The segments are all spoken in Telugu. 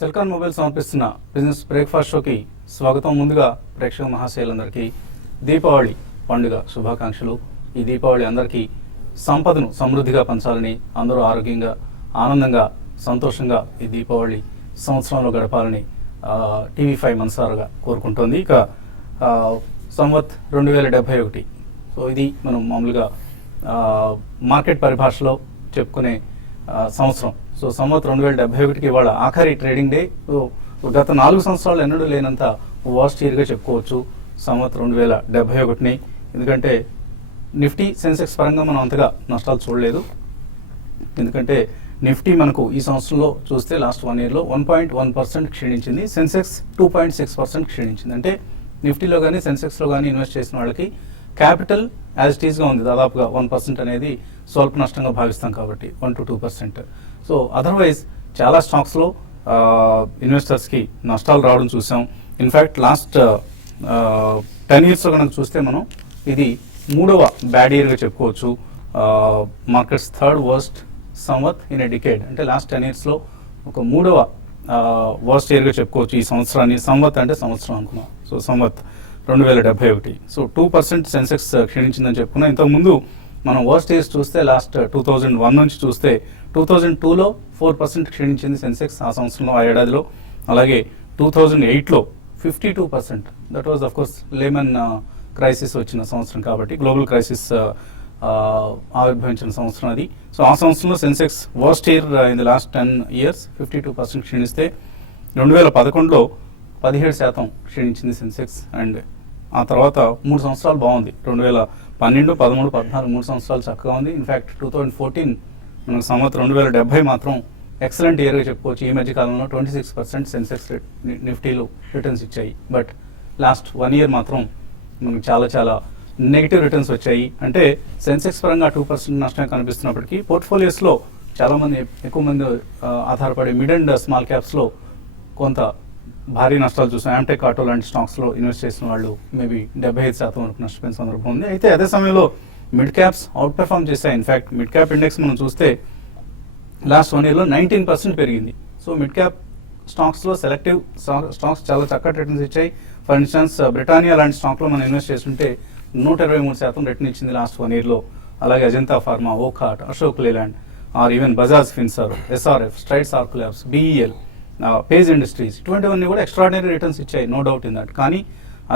సెల్కాన్ మొబైల్ సమర్పిస్తున్న బిజినెస్ బ్రేక్ఫాస్ట్ షోకి స్వాగతం. ముందుగా ప్రేక్షక మహాశయులందరికీ దీపావళి పండుగ శుభాకాంక్షలు. ఈ దీపావళి అందరికీ సంపదను సమృద్ధిగా పంచాలని, అందరూ ఆరోగ్యంగా ఆనందంగా సంతోషంగా ఈ దీపావళి సంవత్సరంలో గడపాలని TV5 మనసారుగా కోరుకుంటోంది. ఇక సంవత్ 2071. సో ఇది మనం మామూలుగా మార్కెట్ పరిభాషలో చెప్పుకునే సంవత్సరం. సో సంవత్ 2071కి ఇవాళ ఆఖరి ట్రేడింగ్ డే. సో గత 4 సంవత్సరాలు ఎన్నడూ లేనంత వర్స్ట్ ఇయర్గా చెప్పుకోవచ్చు సంవత్ 2071ని. ఎందుకంటే నిఫ్టీ సెన్సెక్స్ పరంగా మనం అంతగా నష్టాలు చూడలేదు. ఎందుకంటే నిఫ్టీ మనకు ఈ సంవత్సరంలో చూస్తే లాస్ట్ 1 ఇయర్లో 1.1% క్షీణించింది. సెన్సెక్స్ 2.6% క్షీణించింది. అంటే నిఫ్టీలో కానీ సెన్సెక్స్లో కానీ ఇన్వెస్ట్ చేసిన వాళ్ళకి క్యాపిటల్ యాజ్ ఇట్ ఈస్గా ఉంది. దాదాపుగా 1% అనేది స్వల్ప నష్టంగా భావిస్తాం కాబట్టి 1 to 2%. సో అదర్వైజ్ చాలా స్టాక్స్లో ఇన్వెస్టర్స్కి నష్టాలు రావడం చూసాం. ఇన్ఫ్యాక్ట్ లాస్ట్ 10 ఇయర్స్లో కనుక చూస్తే మనం ఇది 3వ బ్యాడ్ ఇయర్గా చెప్పుకోవచ్చు. మార్కెట్స్ థర్డ్ వర్స్ట్ సంవత్ ఇన్ ఎ డికేడ్. అంటే లాస్ట్ 10 ఇయర్స్లో ఒక 3వ వర్స్ట్ ఇయర్గా చెప్పుకోవచ్చు ఈ సంవత్సరాన్ని. సంవత్ అంటే సంవత్సరం అనుకున్నాం. సో సంవత్ 2071. సో 2% సెన్సెక్స్ క్షీణించిందని చెప్పుకున్నాం. ఇంతకుముందు మనం వర్స్ట్ ఇయర్స్ చూస్తే లాస్ట్ 2001 నుంచి చూస్తే 2002లో 4% క్షీణించింది సెన్సెక్స్ ఆ సంవత్సరంలో, ఆ ఏడాదిలో. అలాగే 2008లో 52%. That was of course Lehman crisis వచ్చిన సంవత్సరం కాబట్టి, గ్లోబల్ క్రైసిస్ ఆవిర్భవించిన సంవత్సరం అది. సో ఆ సంవత్సరంలో Sensex worst year in the last 10 years 52% క్షీణిస్తే 2011లో 17% క్షీణించింది సెన్సెక్స్. అండ్ ఆ తర్వాత 3 సంవత్సరాలు బాగుంది. 2012, 13, 14 3 సంవత్సరాలు చక్కగా ఉంది. ఇన్ఫ్యాక్ట్ 2014 మనకు సంవత్సరం 2070 మాత్రం ఎక్సలెంట్ ఇయర్గా చెప్పుకోవచ్చు. ఈ మధ్య కాలంలో 26% సెన్సెక్స్ నిఫ్టీలో రిటర్న్స్ ఇచ్చాయి. బట్ లాస్ట్ 1 ఇయర్ మాత్రం మనకు చాలా నెగిటివ్ రిటర్న్స్ వచ్చాయి. అంటే సెన్సెక్స్ పరంగా 2% నష్టమే కనిపిస్తున్నప్పటికీ పోర్ట్ఫోలియోస్లో చాలామంది ఎక్కువ మంది ఆధారపడే మిడ్ అండ్ స్మాల్ క్యాప్స్లో కొంత భారీ నష్టాలు చూసాం. యామ్టెక్ ఆటో లాంటి స్టాక్స్లో ఇన్వెస్ట్ చేసిన వాళ్ళు మేబీ 75% వరకు నష్టపోయిన సందర్భం ఉంది. అయితే అదే సమయంలో మిడ్ క్యాప్స్ అవుట్ పెర్ఫార్మ్ చేశాయి. ఇన్ఫ్యాక్ట్ మిడ్ క్యాప్ ఇండెక్స్ మనం చూస్తే లాస్ట్ 1 ఇయర్లో 19% పెరిగింది. సో మిడ్ క్యాప్ స్టాక్స్లో సెలెక్టివ్ స్టాక్స్ చాలా చక్కటి రిటర్న్స్ ఇచ్చాయి. ఫర్ ఇన్స్టాన్స్ బ్రిటానియా లాంటి స్టాక్లో మనం ఇన్వెస్ట్ చేస్తుంటే 123% రిటర్న్ ఇచ్చింది లాస్ట్ 1 ఇయర్లో. అలాగే అజంతా ఫార్మా, ఓకాట్, Ashok Leyland, or even Bajaj Finserv, SRF, Strides arc labs, BEL, Page industries, ఇటువంటివన్నీ కూడా ఎక్స్ట్రాడినరీ రిటర్న్స్ ఇచ్చాయి, నో డౌట్ ఇన్ దట్. కానీ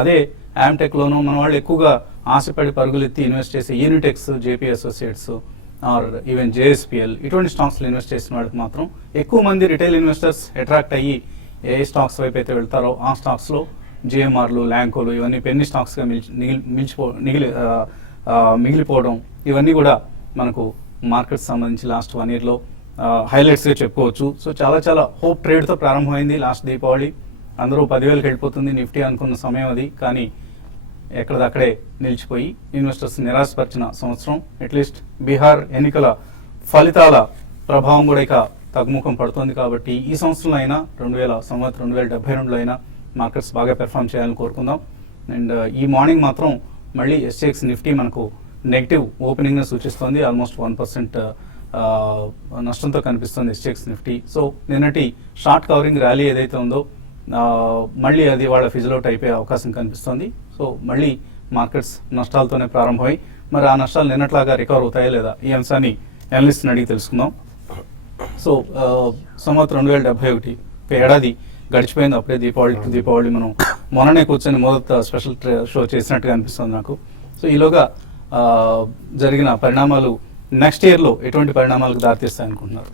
అదే యామ్టెక్లోనూ మన వాళ్ళు ఎక్కువగా ఆశపడి పరుగులెత్తి ఇన్వెస్ట్ చేసే Unitechs, JP associates or even JSPL ఇటువంటి స్టాక్స్లో ఇన్వెస్ట్ చేసిన వాళ్ళకి మాత్రం ఎక్కువ మంది రిటైల్ ఇన్వెస్టర్స్ అట్రాక్ట్ అయ్యి ఏ స్టాక్స్ వైపు అయితే వెళ్తారో ఆ స్టాక్స్లో JMRలు, ల్యాంకోలు ఇవన్నీ పెన్ని స్టాక్స్గా మిగిలిపోవడం ఇవన్నీ కూడా మనకు మార్కెట్స్ సంబంధించి లాస్ట్ 1 ఇయర్లో హైలైట్స్గా చెప్పుకోవచ్చు. సో చాలా హోప్ ట్రేడ్తో ప్రారంభమైంది లాస్ట్ దీపావళి. అందరూ 10,000కి వెళ్ళిపోతుంది నిఫ్టీ అనుకున్న సమయం అది. కానీ ఎక్కడదక్కడే నిలిచిపోయి ఇన్వెస్టర్స్ నిరాశపరిచిన సంవత్సరం. అట్లీస్ట్ బీహార్ ఎన్నికల ఫలితాల ప్రభావం కూడా ఇక తగ్గుముఖం పడుతుంది. కాబట్టి ఈ సంవత్సరంలో అయినా 2072లో అయినా మార్కెట్స్ బాగా పెర్ఫామ్ చేయాలని కోరుకుందాం. అండ్ ఈ మార్నింగ్ మాత్రం మళ్ళీ SGX నిఫ్టీ మనకు నెగిటివ్ ఓపెనింగ్గా సూచిస్తోంది. ఆల్మోస్ట్ 1% నష్టంతో కనిపిస్తుంది SGX నిఫ్టీ. సో నిన్నటి షార్ట్ కవరింగ్ ర్యాలీ ఏదైతే ఉందో మళ్ళీ అది వాళ్ళ ఫిజిలౌట్ అయిపోయే అవకాశం కనిపిస్తుంది. సో మళ్ళీ మార్కెట్స్ నష్టాలతోనే ప్రారంభమై మరి ఆ నష్టాలు నిన్నట్లాగా రికవర్ అవుతాయా లేదా ఈ అంశాన్ని అనలిస్ట్ని అడిగి తెలుసుకుందాం. సో సంవత్సరం 2071 ఏడాది గడిచిపోయింది. అప్పుడే దీపావళి మనం మొన్ననే కూర్చొని మొదట స్పెషల్ షో చేసినట్టుగా అనిపిస్తుంది నాకు. సో ఈలోగా జరిగిన పరిణామాలు నెక్స్ట్ ఇయర్లో ఎటువంటి పరిణామాలకు దారితీస్తాయి అనుకుంటున్నారు?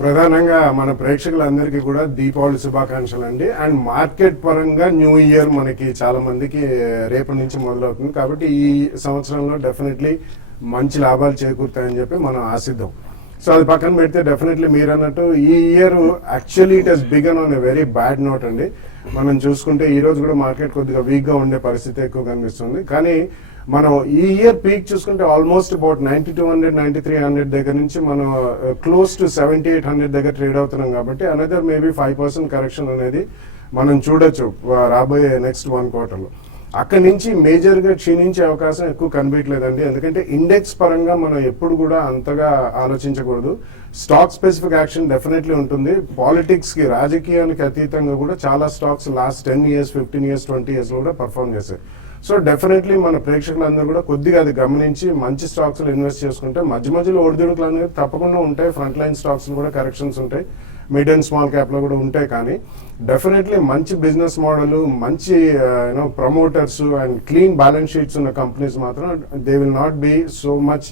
ప్రధానంగా మన ప్రేక్షకులందరికీ కూడా దీపావళి శుభాకాంక్షలు అండి. అండ్ మార్కెట్ పరంగా న్యూ ఇయర్ మనకి చాలా మందికి రేపటి నుంచి మొదలవుతుంది. కాబట్టి ఈ సంవత్సరంలో డెఫినెట్లీ మంచి లాభాలు చేకూరుతాయని చెప్పి మనం ఆశిద్దాం. సో అది పక్కన పెడితే డెఫినెట్లీ మీరు అన్నట్టు ఈ year actually it has begun on a very bad note అండి. మనం చూసుకుంటే ఈ రోజు కూడా మార్కెట్ కొద్దిగా వీక్గా ఉండే పరిస్థితి ఎక్కువ కనిపిస్తుంది. కానీ మనం ఈ ఇయర్ పీక్ చూసుకుంటే ఆల్మోస్ట్ అబౌట్ 9200, 9300 దగ్గర నుంచి మనం క్లోజ్ టు 7800 దగ్గర ట్రేడ్ అవుతున్నాం. కాబట్టి అనదర్ మేబీ 5% కరెక్షన్ అనేది మనం చూడొచ్చు రాబోయే నెక్స్ట్ 1 క్వార్టర్లో. అక్కడి నుంచి మేజర్గా క్షీణించే అవకాశం ఎక్కువ కనిపించలేదండి. ఎందుకంటే ఇండెక్స్ పరంగా మనం ఎప్పుడు కూడా అంతగా ఆలోచించకూడదు. స్టాక్ స్పెసిఫిక్ యాక్షన్ డెఫినెట్లీ ఉంటుంది. పాలిటిక్స్కి, రాజకీయానికి అతీతంగా కూడా చాలా stocks last 10 years, 15 years, 20 years కూడా పర్ఫామ్ చేశాయి. సో డెఫినెట్లీ మన ప్రేక్షకులందరూ కూడా కొద్దిగా అది గమనించి మంచి స్టాక్స్లో ఇన్వెస్ట్ చేసుకుంటే మధ్య మధ్యలో ఒడిదుడుకులు అనేవి తప్పకుండా ఉంటాయి. ఫ్రంట్ లైన్ స్టాక్స్ కూడా కరెక్షన్స్ ఉంటాయి, మిడ్ అండ్ స్మాల్ క్యాప్లో కూడా ఉంటాయి. కానీ డెఫినెట్లీ మంచి బిజినెస్ మోడల్, మంచి promoters and clean balance sheets ఉన్న కంపెనీస్ మాత్రం they will not be so much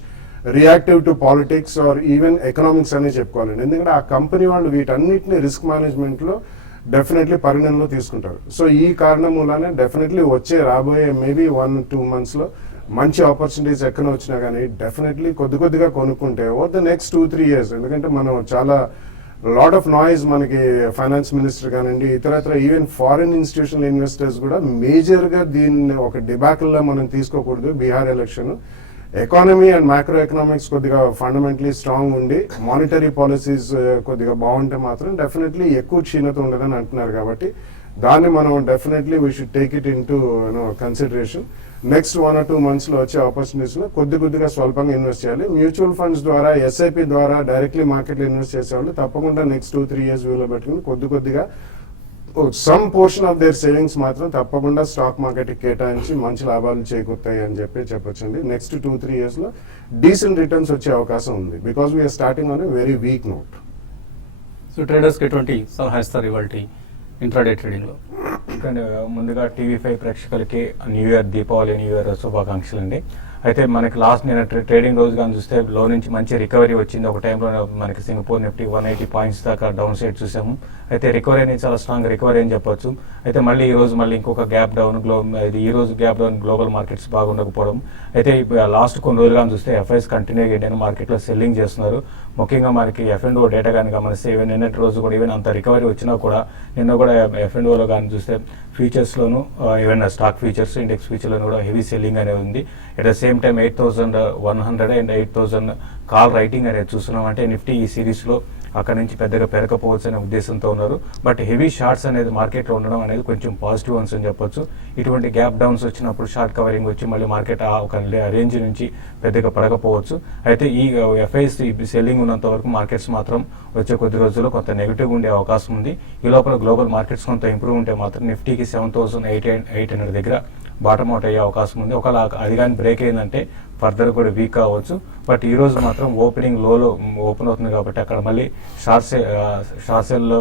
reactive to politics or even economics అనే చెప్పుకోవాలండి. ఎందుకంటే ఆ కంపెనీ వాళ్ళు వీటన్నిటిని రిస్క్ మేనేజ్మెంట్లో డెఫినెట్లీ పరిగణనలో తీసుకుంటారు. సో ఈ కారణం మూలానే డెఫినెట్లీ రాబోయే మేబీ 1-2 monthsలో మంచి ఆపర్చునిటీస్ ఎక్కడ వచ్చినా కానీ డెఫినెట్లీ కొద్దిగా కొనుక్కుంటే ఓవర్ ద నెక్స్ట్ 2-3 years, ఎందుకంటే మనం చాలా లాట్ ఆఫ్ నాయిస్ మనకి ఫైనాన్స్ మినిస్టర్ కానివ్వండి, ఇతరత్ర ఈవెన్ ఫారిన్ ఇన్స్టిట్యూషనల్ ఇన్వెస్టర్స్ కూడా మేజర్గా దీన్ని ఒక డిబాకిల్లా మనం తీసుకోకూడదు. Bihar election economy and macro economics కొద్దిగా ఫండమెంటలీ స్ట్రాంగ్ ఉండి మానిటరీ పాలసీస్ కొద్దిగా బాగుంటే మాత్రం డెఫినెట్లీ ఎక్కువ క్షీణత ఉండదని అంటున్నారు. కాబట్టి దాన్ని మనం definitely we should take it in to consideration. Next 1 or 2 monthsలో వచ్చే ఆపర్చునిటీస్లో కొద్దిగా స్వల్పంగా ఇన్వెస్ట్ చేయాలి. మ్యూచువల్ ఫండ్స్ ద్వారా, ఎస్ఐపి ద్వారా డైరెక్ట్లీ మార్కెట్లో ఇన్వెస్ట్ చేసేవాళ్ళు తప్పకుండా నెక్స్ట్ 2-3 years వ్యూలో పెట్టుకుని కొద్దిగా some portion of their savings మాత్రం తప్పకుండా స్టాక్ మార్కెట్కి కేటాయించి మంచి లాభాలు చేకూరుతాయి అని చెప్పొచ్చండి. నెక్స్ట్ 2-3 yearsలో డీసెంట్ రిటర్న్స్ వచ్చే అవకాశం ఉంది. Because we're starting on a very weak note. So ట్రేడర్స్కి ఎటువంటి సలహా ఇస్తారు ఇవాళ ఇంట్రాడే ట్రేడింగ్లో? ముందుగా టీవీ5 ప్రేక్షకులకి దీపావళి న్యూ ఇయర్ శుభాకాంక్షలు అండి. అయితే మనకి లాస్ట్ నేను ట్రేడింగ్ రోజు కానీ చూస్తే లో నుంచి మంచి రికవరీ వచ్చింది. ఒక టైంలో మనకి సింగపూర్ నిఫ్టీ 180 points దాకా డౌన్ సైడ్ చూసాము. అయితే రికవరీ అనేది చాలా స్ట్రాంగ్ రికవరీ అని చెప్పొచ్చు. అయితే మళ్ళీ ఈ రోజు ఇంకొక గ్యాప్ డౌన్ ఈ రోజు గ్యాప్ డౌన్ గ్లోబల్ మార్కెట్స్ బాగుండకపోవడం. అయితే లాస్ట్ కొన్ని రోజులు కానీ చూస్తే ఎఫ్ఐస్ కంటిన్యూగా ఇండియన్ మార్కెట్లో సెల్లింగ్ చేస్తున్నారు. ముఖ్యంగా మనకి F&O డేటా కానీ గమనిస్తే ఈవెన్ నిన్నటి రోజు కూడా ఈవెన్ అంత రికవరీ వచ్చినా కూడా నిన్న కూడా F&Oలో కానీ చూస్తే ఫ్యూచర్స్లోను ఈవెన్ స్టాక్ ఫ్యూచర్స్, ఇండెక్స్ ఫ్యూచర్లోను కూడా హెవీ సెల్లింగ్ అనేది ఉంది. At the same time 8,100 and 8,000 call writing అనేది చూస్తున్నాం. అంటే నిఫ్టీ ఈ సిరీస్లో అక్కడ నుంచి పెద్దగా పెరగకపోవచ్చు అనే ఉద్దేశంతో ఉన్నారు. బట్ హెవీ షార్ట్స్ అనేది మార్కెట్లో ఉండడం అనేది కొంచెం పాజిటివ్ అని చెప్పొచ్చు. ఇటువంటి గ్యాప్ డౌన్స్ వచ్చినప్పుడు షార్ట్ కవరింగ్ వచ్చి మళ్ళీ మార్కెట్ ఒక రేంజ్ నుంచి పెద్దగా పడకపోవచ్చు. అయితే ఈ ఎఫ్ఐస్ సెల్లింగ్ ఉన్నంత వరకు మార్కెట్స్ మాత్రం వచ్చే కొద్ది రోజుల్లో కొంత నెగిటివ్ ఉండే అవకాశం ఉంది. ఈ లోపల గ్లోబల్ మార్కెట్స్ కొంత ఇంప్రూవ్ ఉంటే మాత్రం నిఫ్టీకి 7,800 దగ్గర బాటమ్ అవుట్ అయ్యే అవకాశం ఉంది. ఒకవేళ అది కానీ బ్రేక్ అయిందంటే ఫర్దర్ కూడా వీక్ కావచ్చు. బట్ ఈ రోజు మాత్రం ఓపెనింగ్ లోలో ఓపెన్ అవుతుంది కాబట్టి అక్కడ మళ్ళీ షార్ట్ సెల్లో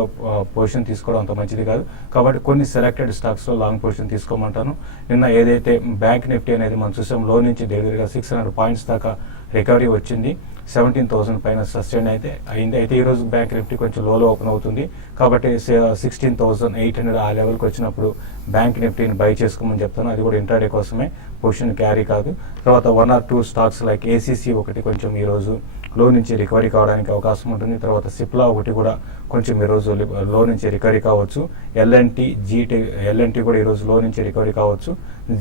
పొజిషన్ తీసుకోవడం అంత మంచిది కాదు. కాబట్టి కొన్ని సెలెక్టెడ్ స్టాక్స్లో లాంగ్ పొజిషన్ తీసుకోమంటాను. నిన్న ఏదైతే బ్యాంక్ నిఫ్టీ అనేది మనం చూసాం, లో నుంచి దగ్గరగా 600 points దాకా రికవరీ వచ్చింది. 17,000 పైన సస్టైన్ అయితే అయింది. అయితే ఈ రోజు బ్యాంక్ నిఫ్టీ కొంచెం లోలో ఓపెన్ అవుతుంది కాబట్టి 16,800 ఆ లెవెల్కి వచ్చినప్పుడు బ్యాంక్ నిఫ్టీని బై చేసుకోమని చెప్తాను. అది కూడా ఇంట్రాడే కోసమే, పొజిషన్ క్యారీ కాదు. తర్వాత 1 or 2 స్టాక్స్ లైక్ ఏసీసీ ఒకటి కొంచెం ఈరోజు లో నుంచి రికవరీ కావడానికి అవకాశం ఉంటుంది. తర్వాత సిప్లా ఒకటి కూడా కొంచెం ఈరోజు లో నుంచి రికవరీ కావచ్చు. ఎల్ఎన్టీ కూడా ఈరోజు లో నుంచి రికవరీ కావచ్చు.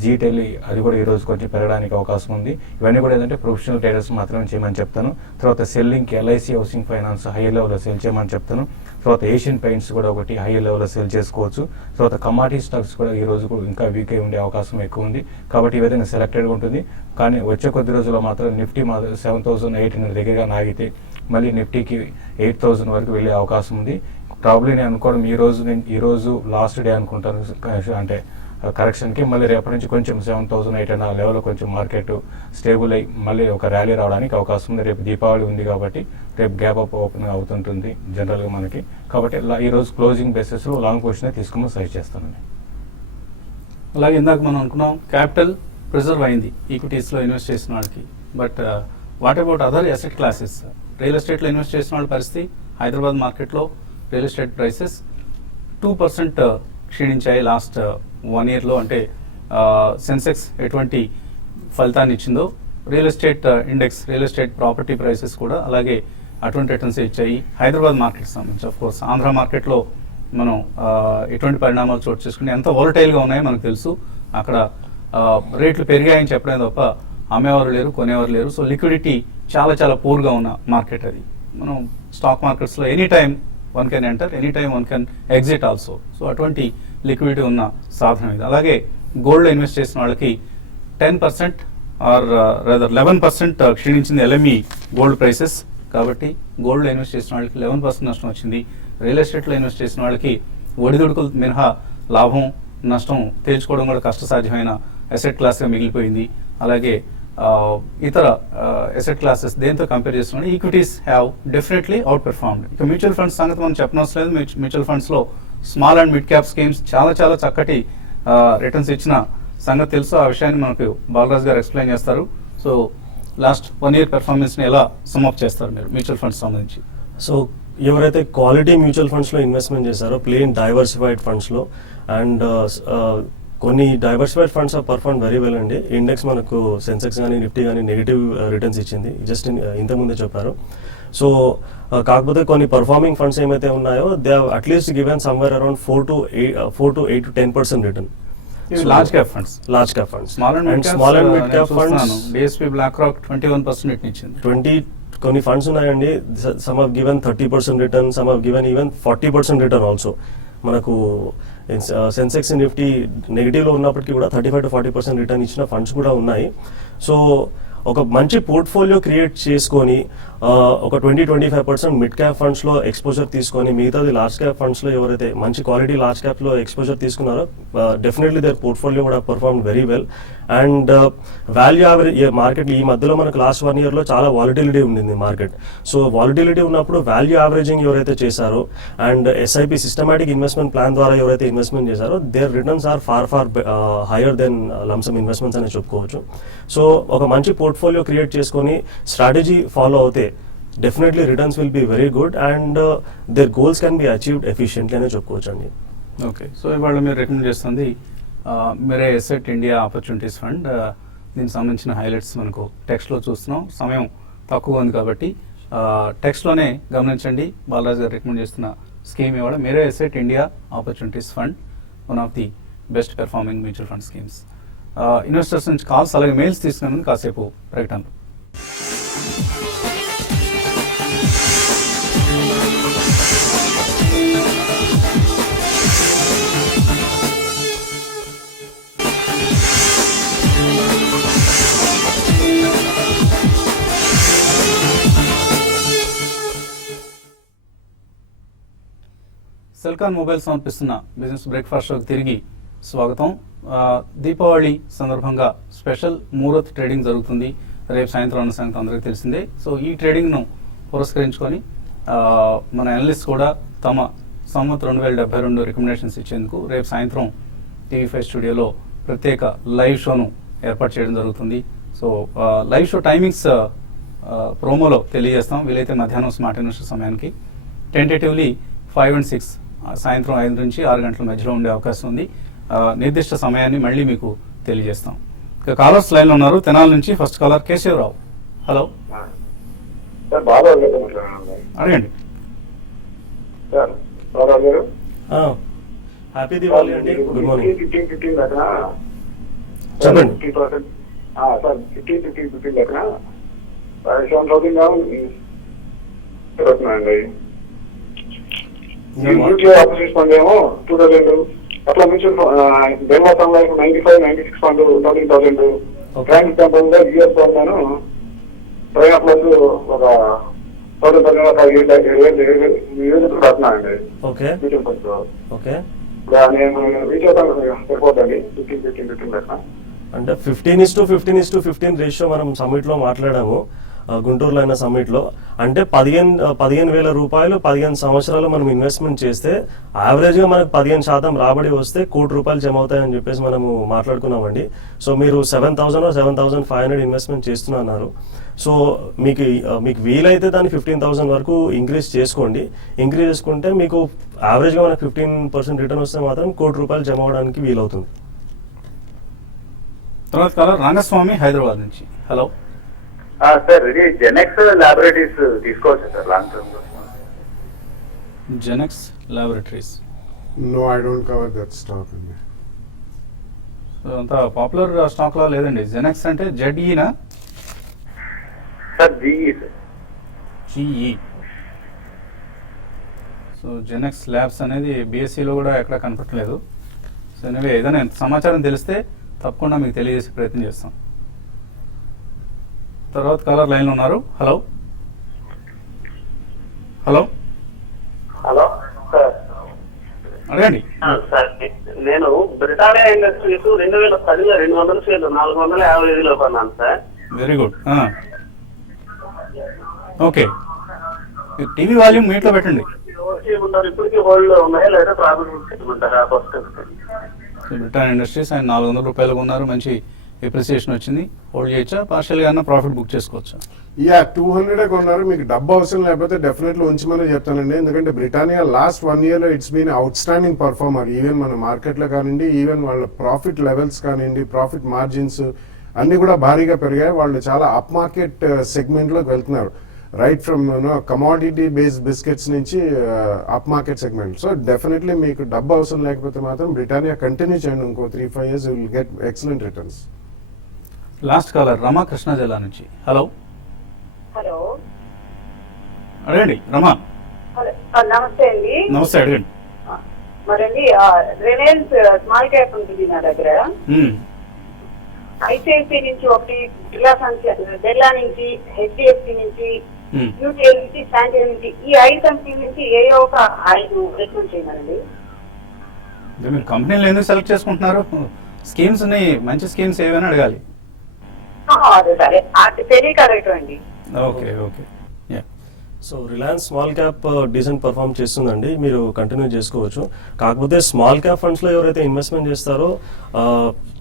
జీటెల్ అది కూడా ఈరోజు కొంచెం పెరగడానికి అవకాశం ఉంది. ఇవన్నీ కూడా ఏంటంటే ప్రొఫెషనల్ ట్రేడర్స్ మాత్రమే చేయమని చెప్తాను. తర్వాత సెల్లింగ్కి ఎల్ఐసి హౌసింగ్ ఫైనాన్స్ హై లెవెల్లో సెల్ చేయమని చెప్తాను. తర్వాత ఏషియన్ పెయింట్స్ కూడా ఒకటి హై లెవెల్లో సెల్ చేసుకోవచ్చు. తర్వాత కమాడిటీ స్టాక్స్ కూడా ఈ రోజు కూడా ఇంకా వీక్ అయి ఉండే అవకాశం ఎక్కువ ఉంది. కాబట్టి ఈ విధంగా సెలెక్టెడ్గా ఉంటుంది. కానీ వచ్చే కొద్ది రోజుల్లో మాత్రం నిఫ్టీ 7,800 దగ్గరగా నాగితే మళ్ళీ నిఫ్టీకి 8,000 వరకు వెళ్ళే అవకాశం ఉంది. ప్రాబ్లీ నేను అనుకోవడం ఈ రోజు లాస్ట్ డే అనుకుంటాను అంటే కరెక్షన్కి. మళ్ళీ రేపటి నుంచి కొంచెం 7,800 ఆ లెవెల్లో కొంచెం మార్కెట్ స్టేబుల్ అయ్యి మళ్ళీ ఒక ర్యాలీ రావడానికి అవకాశం ఉంది. రేపు దీపావళి ఉంది కాబట్టి రేపు గ్యాప్ అప్ ఓపెన్ అవుతుంటుంది జనరల్గా మనకి. కాబట్టి ఈ రోజు క్లోజింగ్ బేసిస్లో లాంగ్ పొజిషన్ తీసుకోమని సజెస్ట్ చేస్తానండి. అలాగే ఇందాక మనం అనుకున్నాం క్యాపిటల్ ప్రిజర్వ్ అయింది ఈక్విటీస్లో ఇన్వెస్ట్ చేసిన వాళ్ళకి. But what about other asset classes? Real ఎస్టేట్లో ఇన్వెస్ట్ చేసిన వాళ్ళ పరిస్థితి, హైదరాబాద్ మార్కెట్లో రియల్ ఎస్టేట్ ప్రైసెస్ 2% క్షీణించాయి లాస్ట్ 1 yearలో. అంటే సెన్సెక్స్ ఎటువంటి ఫలితాన్ని ఇచ్చిందో real estate index, real estate property prices కూడా అలాగే అటువంటి రిటర్న్స్ ఇచ్చాయి. హైదరాబాద్ మార్కెట్ సంబంధించి ఆఫ్ కోర్స్ ఆంధ్ర మార్కెట్లో మనం ఎటువంటి పరిణామాలు చోటు చేసుకుని ఎంత వోలటైల్గా ఉన్నాయో మనకు తెలుసు. అక్కడ రేట్లు పెరిగాయని చెప్పడం తప్ప అమ్మేవారు లేరు, కొనేవారు లేరు. సో లిక్విడిటీ చాలా పూర్గా ఉన్న మార్కెట్ అది. మనం స్టాక్ మార్కెట్స్లో any time one can enter, any time one can exit also. So అటువంటి లిక్విడిటీ ఉన్న సాధనం ఇది. అలాగే గోల్డ్లో ఇన్వెస్ట్ చేసిన వాళ్ళకి 10% ఆర్ రదర్ 11% క్షీణించింది ఎల్ఎంఈ గోల్డ్ ప్రైసెస్. కాబట్టి గోల్డ్లో ఇన్వెస్ట్ చేసిన వాళ్ళకి 11% నష్టం వచ్చింది. రియల్ ఎస్టేట్లో ఇన్వెస్ట్ చేసిన వాళ్ళకి ఒడిదుడుకులు మినహా లాభం నష్టం తేల్చుకోవడం కూడా కష్టసాధ్యమైన అసెట్ క్లాస్గా మిగిలిపోయింది. అలాగే ఇతర అసెట్ క్లాసెస్ దేంతో కంపేర్ చేస్తున్నాం, equities have definitely out performed. ఇక మ్యూచువల్ ఫండ్స్ సంగతి మనం చెప్పనవసరం లేదు. మ్యూచువల్ ఫండ్స్లో small and mid cap schemes చాలా చాలా చక్కటి రిటర్న్స్ ఇచ్చిన సంగతి తెలుసు. ఆ విషయాన్ని మనకు బాలరాజ్ గారు ఎక్స్ప్లెయిన్ చేస్తారు. సో లాస్ట్ 1 year పెర్ఫార్మెన్స్ని ఎలా సమ్అప్ చేస్తారు మీరు మ్యూచువల్ ఫండ్స్ సంబంధించి? సో ఎవరైతే క్వాలిటీ మ్యూచువల్ ఫండ్స్లో ఇన్వెస్ట్మెంట్ చేశారో, ప్లెయిన్ డైవర్సిఫైడ్ ఫండ్స్లో, అండ్ కొన్ని diversified funds are perform very well అండి. ఇండెక్స్ మనకు సెన్సెక్స్ కానీ నిఫ్టీ కానీ నెగిటివ్ రిటర్న్స్ ఇచ్చింది, జస్ట్ ఇంతకుముందే చెప్పారు. సో కాకపోతే కొన్ని పర్ఫార్మింగ్ ఫండ్స్ ఏమైతే ఉన్నాయో they have at least given somewhere around 4 to 8 to 10% return. Large cap funds, small and mid cap funds DSP BlackRock 21% return ఇచ్చింది. కొన్ని ఫండ్స్ ఉన్నాయండి, some have given 30% return, some have given even 40% return also. మనకు సెన్సెక్స్ నిఫ్టీ నెగిటివ్లో ఉన్నప్పటికీ కూడా 35 to 40% రిటర్న్ ఇచ్చిన ఫండ్స్ కూడా ఉన్నాయి. సో ఒక మంచి పోర్ట్ఫోలియో క్రియేట్ చేసుకొని ఒక 20-25% మిడ్ క్యాప్ ఫండ్స్లో ఎక్స్పోజర్ తీసుకొని మిగతాది లార్జ్ క్యాప్ ఫండ్స్లో ఎవరైతే మంచి క్వాలిటీ లార్జ్ క్యాప్లో ఎక్స్పోజర్ తీసుకున్నారో డెఫినెట్లీ దేర్ పోర్ట్ఫోలియో కూడా perform very well. And value average market ఈ మధ్యలో మనకు లాస్ట్ 1 yearలో చాలా వాలిటిలిటీ ఉండింది మార్కెట్. సో వాలిటిలిటీ ఉన్నప్పుడు వాల్యూ యావరేజింగ్ ఎవరైతే చేశారో and SIP systematic investment plan ద్వారా ఎవరైతే ఇన్వెస్ట్మెంట్ చేశారో their returns are far higher than lump sum investments అని చెప్పుకోవచ్చు. సో ఒక మంచి పోర్ట్ఫోలియో క్రియేట్ చేసుకొని స్ట్రాటజీ ఫాలో అవుతే definitely returns will be very good and there goals can be achieved efficiently అనే చెప్పుకోవచ్చు అండి. ఓకే, సో ఇవాళ మీరు రికమెండ్ చేస్తుంది మిరే ఎసెట్ ఇండియా ఆపర్చునిటీస్ ఫండ్. దీనికి సంబంధించిన హైలైట్స్ మనకు టెక్స్ట్లో చూస్తున్నాం, సమయం తక్కువ ఉంది కాబట్టి టెక్స్ట్లోనే గమనించండి. బాలరాజ్ గారు రికమెండ్ చేస్తున్న స్కీమ్ ఇవాళ Mirae asset India opportunities fund, one of the best performing mutual fund schemes. Investors నుంచి కాల్స్ అలాగే మెయిల్స్ తీసుకున్నాను కాసేపు ప్రకటనలు. సెల్కాన్ మొబైల్ సమర్పిస్తున్న బిజినెస్ బ్రేక్ఫాస్ట్ షోకి తిరిగి స్వాగతం. దీపావళి సందర్భంగా స్పెషల్ ముహూర్త్ ట్రేడింగ్ జరుగుతుంది రేపు సాయంత్రం అన్న సంగతి అందరికీ తెలిసిందే. సో ఈ ట్రేడింగ్ను పురస్కరించుకొని మన అనలిస్ట్ కూడా తమ సంవత్ 2072 రికమెండేషన్స్ ఇచ్చేందుకు రేపు సాయంత్రం TV5 స్టూడియోలో ప్రత్యేక లైవ్ షోను ఏర్పాటు చేయడం జరుగుతుంది. సో లైవ్ షో టైమింగ్స్ ప్రోమోలో తెలియజేస్తాం. వీలైతే మధ్యాహ్నం స్మార్ట్ ఇన్వెస్టర్ సమయానికి, టెంటేటివ్లీ 5 and 6 సాయంత్రం 5 నుంచి 6 గంటల మధ్యలో ఉండే అవకాశం ఉంది. నిర్దిష్ట సమయాన్ని మళ్ళీ మీకు తెలియజేస్తాం. ఇక కాలర్స్ లైన్లో ఉన్నారు. తెనాలి నుంచి ఫస్ట్ కాలర్ కేశవరావు. హలో, అడగండి. హ్యాపీ దివాళీ అండి. Good morning. చెప్పండి. ఆపోజిట్ ఫండ్ ఏమో 2000 అట్లా మ్యూచువల్ దేవస్థానం 95-96 fund 13,000 bank example US fund prime plus ఒక 1,000 రాస్తున్నానండి మ్యూచువల్ ఫండ్స్. నేను రీచ్ సరిపోతుంది 15 లెక్క. అంటే 15:15 రేషియో మనం సమ్మిట్లో మాట్లాడాము, గుంటూరులో అయిన సమ్మిట్లో. అంటే 15,000 రూపాయలు 15 సంవత్సరాలు మనం ఇన్వెస్ట్మెంట్ చేస్తే యావరేజ్గా మనకు 15% రాబడి వస్తే ₹1,00,00,000 జమ అవుతాయని చెప్పేసి మనము మాట్లాడుకున్నామండి. సో మీరు 7,000 or 7,500 ఇన్వెస్ట్మెంట్ చేస్తున్నారు. సో మీకు వీలైతే దాన్ని 15,000 వరకు ఇంక్రీజ్ చేసుకోండి. ఇంక్రీజ్ చేసుకుంటే మీకు యావరేజ్గా మనకు 15% రిటర్న్ వస్తే మాత్రం ₹1,00,00,000 జమ అవడానికి వీలవుతుంది. తర్వాత కాలర్ రంగస్వామి హైదరాబాద్ నుంచి. హలో సార్, ఇది జెనెక్స్ ల్యాబొరేటరీస్ తీసుకోవచ్చు సార్ లాంగ్ టర్మ్ లో? Genex laboratories? No, I don't cover that stock అండి. అంత పాపులర్ స్టాక్ లా లేదండి. జెనెక్స్ అంటే జెడ్ఈనా? Sir GE sir. GE. So Genex labs అనేది బీఎస్సీలో కూడా ఎక్కడ కనపడలేదు. సో ఎనివే ఏదైనా సమాచారం తెలిస్తే తప్పకుండా మీకు తెలియజేసే ప్రయత్నం చేస్తాం. తర్వాత కాలర్ లైన్లో ఉన్నారు. Hello hello hello sir. అడగండి. సార్ నేను బ్రిటానియా ఇండస్ట్రీస్ 2010లో 200 షేర్లు 455లో కొన్నాను sir. Very good. Okay, TV volume మీట్లో పెట్టండి. ఇప్పటికీ హోల్డ్ ఉన్నాయా లేదా ప్రాఫిట్ పెట్టుకుంటారా? ఫస్ట్ బ్రిటానియా ఇండస్ట్రీస్ ఆయన 400 రూపాయలు కొన్నారు, మంచి ఎప్రిసియేషన్ వచ్చింది. హోల్డ్ చేయొచ్చా, పార్షియల్గా అన్న ప్రాఫిట్ బుక్ చేసుకోవచ్చా? 200 కొన్నారు. మీకు డబ్బు అవసరం లేకపోతే డెఫినెట్లీ ఉంచమని చెప్తానండి. ఎందుకంటే బ్రిటానియా లాస్ట్ 1 year లో it's been outstanding performer. Even మన మార్కెట్లో కానివ్వండి, ఈవెన్ వాళ్ళ ప్రాఫిట్ లెవెల్స్ కానివ్వండి, ప్రాఫిట్ మార్జిన్స్ అన్ని కూడా భారీగా పెరిగాయి. వాళ్ళు చాలా అప్ మార్కెట్ సెగ్మెంట్లోకి వెళ్తున్నారు. Right from commodity based biscuits నుంచి up market segment. So definitely మీకు డబ్బు అవసరం లేకపోతే మాత్రం బ్రిటానియా కంటిన్యూ చేయండి. ఇంకో 3-5 years will get excellent returns. Last caller Rama Krishna జిల్లా నుంచి. హలో హలో, అడగండి రమా. హలో, నమస్తే అండి. నమస్తే, అడగండి. మరండి రిలయన్స్ స్మాల్ క్యాప్ ఉంటుంది నా దగ్గర. ఐసిఐసిఐ నుంచి ఒకటి, బిర్లా నుంచి, హెచ్డిఎఫ్సి నుంచి, యూటీఐ నుంచి, శాంతి నుంచి, ఈ 5 కంపెనీ నుంచి ఏ ఒక 5 రికమెండ్ చేయమనండి. మీరు కంపెనీలు ఎందుకు సెలెక్ట్ చేసుకుంటున్నారు? స్కీమ్స్ ఉన్నాయి, మంచి స్కీమ్స్ ఏవైనా అడగాలి. అదే సరే, అది తెలియక అడగటండి. Okay okay. So Reliance small cap decent perform చేస్తుందండి, మీరు కంటిన్యూ చేసుకోవచ్చు. కాకపోతే స్మాల్ క్యాప్ ఫండ్స్లో ఎవరైతే ఇన్వెస్ట్మెంట్ చేస్తారో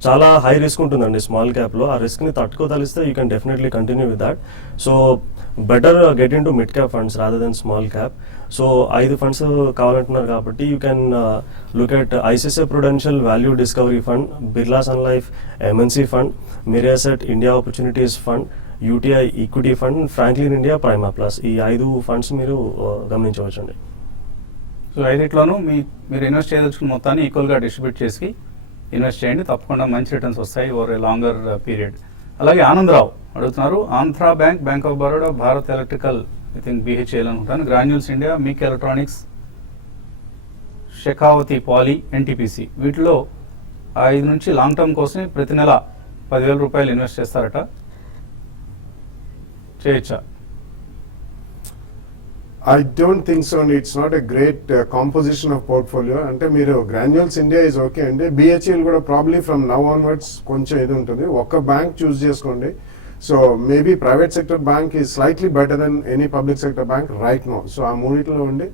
చాలా హై రిస్క్ ఉంటుందండి స్మాల్ క్యాప్లో. ఆ రిస్క్ని తట్టుకోదలిస్తే you can definitely continue with that. So better get in to mid cap funds rather than small cap. So 5 funds కావాలంటున్నారు కాబట్టి you can look at ICICI Prudential value discovery fund, Birla sun life MNC fund, Mirae Asset India opportunities fund, UTI equity fund, Franklin India prima plus. ఈ 5 ఫండ్స్ మీరు గమనించవచ్చండి. సో 5 మీరు ఇన్వెస్ట్ చేయదలుచుకున్న మొత్తాన్ని ఈక్వల్గా డిస్ట్రిబ్యూట్ చేసి ఇన్వెస్ట్ చేయండి, తప్పకుండా మంచి రిటర్న్స్ వస్తాయి ఓవర్ ఏ లాంగర్ పీరియడ్. అలాగే ఆనందరావు అడుగుతున్నారు, Andhra bank, bank of Baroda, Bharat electrical, I think BHEL అనుకుంటాను, గ్రాన్యూల్స్ ఇండియా, మీక్ ఎలక్ట్రానిక్స్, షెకావతి పాలీ, NTPC, వీటిలో 5 నుంచి లాంగ్ టర్మ్ కోసం ప్రతి నెల 10,000 రూపాయలు ఇన్వెస్ట్ చేస్తారట, చేయొచ్చా? I don't think so, and it's not a great composition of portfolio. అంటే మీరు గ్రాన్యూల్స్ ఇండియా ఇస్ ఓకే అండి. BHEL కూడా ప్రాబ్లీ ఫ్రమ్ నవ్ ఆన్వర్డ్స్ కొంచెం ఇది ఉంటుంది. ఒక్క బ్యాంక్ చూస్ చేసుకోండి. So maybe private sector bank is slightly better than any public sector bank right no. So ఆ మూడిట్లో ఉండి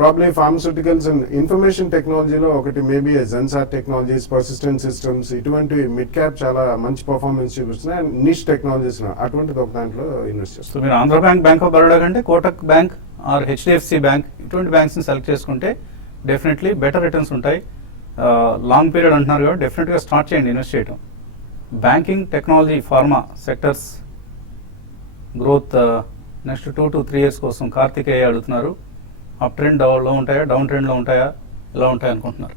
ప్రాబ్లీ ఫార్మస్యూటికల్స్ అండ్ ఇన్ఫర్మేషన్ టెక్నాలజీలో ఒకటి maybe Zensar technologies, persistent systems, ఇటువంటి మిడ్ క్యాప్ చాలా మంచి పర్ఫార్మెన్స్ చూపిస్తున్నాయి. అండ్ నిష్ టెక్నాలజీస్ అటువంటిది ఒక దాంట్లో ఇన్వెస్ట్ చేస్తాం. సో మీరు Andhra bank, bank of Baroda కంటే Kotak bank or HDFC bank ఇటువంటి బ్యాంక్స్ని సెలెక్ట్ చేసుకుంటే డెఫినెట్లీ బెటర్ రిటర్న్స్ ఉంటాయి. లాంగ్ పీరియడ్ అంటున్నారు కాబట్టి డెఫినెట్గా స్టార్ట్ చేయండి ఇన్వెస్ట్ చేయడం. Banking, technology, pharma sectors growth next 2 to 3 years కోసం కార్తికేయ అడుగుతున్నారు. అప్ ట్రెండ్లో ఉంటాయా, డౌన్ ట్రెండ్లో ఉంటాయా, ఎలా ఉంటాయి అనుకుంటున్నారు?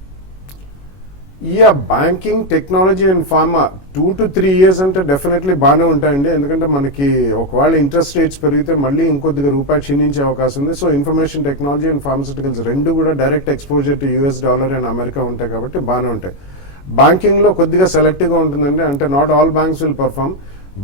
Banking, technology and pharma 2 to 3 years అంటే డెఫినెట్లీ బాగానే ఉంటాయండి. ఎందుకంటే మనకి ఒకవేళ ఇంట్రెస్ట్ రేట్స్ పెరిగితే మళ్ళీ ఇంకొద్దిగా రూపాయి క్షీణించే అవకాశం ఉంది. So information technology and pharmaceuticals 2 కూడా direct exposure to US dollar and America ఉంటాయి కాబట్టి బాగానే ఉంటాయి. బ్యాంకింగ్లో కొద్దిగా సెలెక్టివ్గా ఉంటుందండి. అంటే not all banks will perform.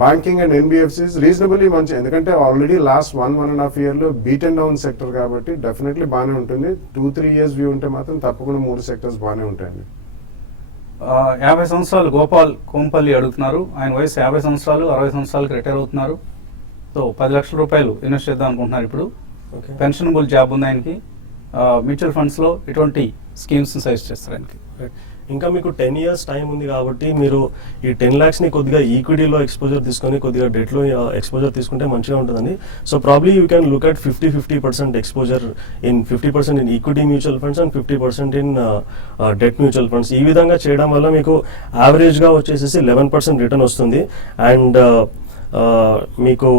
Banking and NBFCs reasonably మంచి, ఎందుకంటే ఆల్రెడీ లాస్ట్ 1.5 yearలో బీట్ అండ్ డౌన్ సెక్టర్ కాబట్టి డెఫినెట్లీ బాగానే ఉంటుంది. 2-3 years వ్యూ ఉంటే మాత్రం తప్పకుండా 3 సెక్టర్స్ బాగానే ఉంటాయండి. 50 సంవత్సరాలు గోపాల్ కోంపల్లి అడుగుతున్నారు. ఆయన వయసు 50 సంవత్సరాలు, 60 సంవత్సరాలకు రిటైర్ అవుతున్నారు. సో 10 లక్షల రూపాయలు ఇన్వెస్ట్ చేద్దాం అనుకుంటున్నారు. ఇప్పుడు పెన్షనబుల్ జాబ్ ఉంది ఆయనకి. మ్యూచువల్ ఫండ్స్లో ఇటువంటి స్కీమ్స్ సజెస్ట్ చేస్తారు ఆయనకి. ఇంకా మీకు 10 years టైం ఉంది కాబట్టి మీరు ఈ 10 lakhsని కొద్దిగా ఈక్విటీలో ఎక్స్పోజర్ తీసుకొని కొద్దిగా డెట్లో ఎక్స్పోజర్ తీసుకుంటే మంచిగా ఉంటుందండి. So probably you can look at 50% exposure in 50% in equity mutual funds and 50% in debt mutual funds. ఈ విధంగా చేయడం వల్ల మీకు యావరేజ్గా వచ్చేసేసి 11% రిటర్న్ వస్తుంది. అండ్ మీకు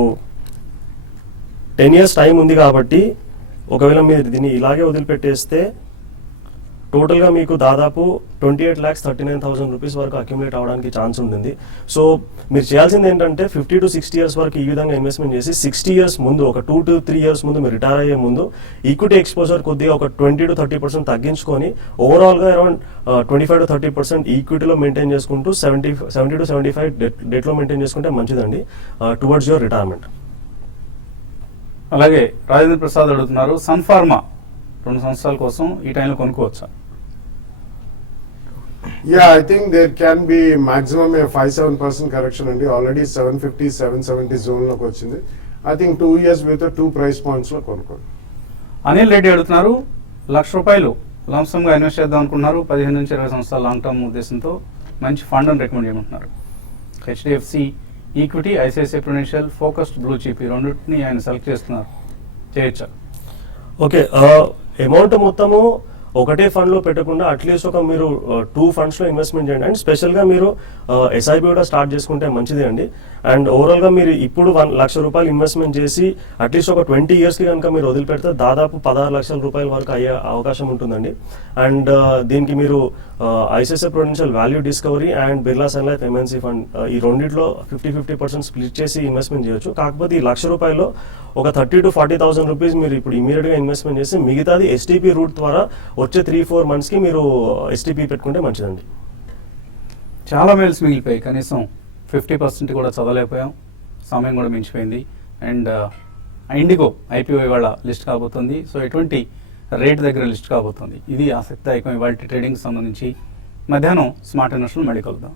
10 years టైం ఉంది కాబట్టి ఒకవేళ మీరు దీన్ని ఇలాగే వదిలిపెట్టేస్తే టోటల్గా మీకు దాదాపు 28,39,000 రూపీస్ వరకు అక్యుములేట్ అవ్వడానికి ఛాన్స్ ఉంటుంది. సో మీరు చేయాల్సింది ఏంటంటే 50 to 60 years వరకు ఈ విధంగా ఇన్వెస్ట్మెంట్ చేసి 60 years ముందు ఒక 2 to 3 years ముందు మీరు రిటైర్ అయ్యే ముందు ఈక్విటీ ఎక్స్పోజర్ కొద్దిగా ఒక 20 to 30% తగ్గించుకొని ఓవరాల్గా అరౌండ్ 25 to 30% ఈక్విటీలో మెయింటైన్ చేసుకుంటూ 70 to 75 డెట్లో మెయింటైన్ చేసుకుంటే మంచిదండి టువర్డ్స్ యువర్ రిటైర్మెంట్. అలాగే రాజేంద్ర ప్రసాద్ అడుగుతున్నారు, సన్ ఫార్మా 2 సంవత్సరాల కోసం ఈ టైంలో కొనుక్కోవచ్చా? Yeah, I think there can be maximum a 5-7% correction అండి. ఆల్రెడీ 750, 770 జోన్ లోకి వచ్చింది. I think 2 years with 2 price points లో కొనుక్కోండి. అనిల్ రెడ్డి అడుగుతున్నారు, ₹1,00,000 లంసంగా ఇన్వెస్ట్ చేద్దాం అనుకున్నారు, 15 నుంచి 20 సంవత్సరాల లాంగ్ టర్మ్ ఉద్దేశంతో మంచి ఫండ్ అని రికమెండ్ చేయమంటున్నారు. HDFC equity, ICICI Prudential, focused blue chip, ఈ రెండింటిని ఆయన సెలెక్ట్ చేస్తున్నారు, చేయొచ్చా? ఓకే, అమౌంట్ మొత్తము ఒకటే ఫండ్లో పెట్టకుండా అట్లీస్ట్ ఒక మీరు 2 fundsలో ఇన్వెస్ట్మెంట్ చేయండి. అండ్ స్పెషల్గా మీరు ఎస్ఐపి కూడా స్టార్ట్ చేసుకుంటే మంచిదే అండి. అండ్ ఓవరాల్గా మీరు ఇప్పుడు ₹1,00,000 ఇన్వెస్ట్మెంట్ చేసి అట్లీస్ట్ ఒక 20 yearsకి కనుక మీరు వదిలిపెడితే దాదాపు ₹16 లక్షల వరకు అయ్యే అవకాశం ఉంటుందండి. అండ్ దీనికి మీరు ICICI Prudential value discovery and Birla sun life MNC fund ఈ రెండిట్లో 50-50% స్ప్లిట్ చేసి ఇన్వెస్ట్మెంట్ చేయొచ్చు. కాకపోతే ఈ ₹1,00,000 ఒక 30,000 to 40,000 రూపీస్ మీరు ఇప్పుడు ఇమీడియట్గా ఇన్వెస్ట్మెంట్ చేసి మిగతాది ఎస్టీపీ రూట్ ద్వారా వచ్చే 3-4 monthsకి మీరు ఎస్టీపీ పెట్టుకుంటే మంచిదండి. చాలా మెయిల్స్ మిగిలిపోయాయి, కనీసం 50% కూడా చదవలేకపోయాం, సమయం కూడా మించిపోయింది. అండ్ ఇండిగో ఐపీఓ ఇవాళ లిస్ట్ కాబోతుంది. సో ఎటువంటి రేట్ దగ్గర లిస్ట్ కాబోతుంది, ఇది ఆసక్తిదాయకం ఇవాళ ట్రేడింగ్కి సంబంధించి. మధ్యాహ్నం స్మార్ట్ ఇన్వెస్టర్లు మళ్ళీ కలుద్దాం.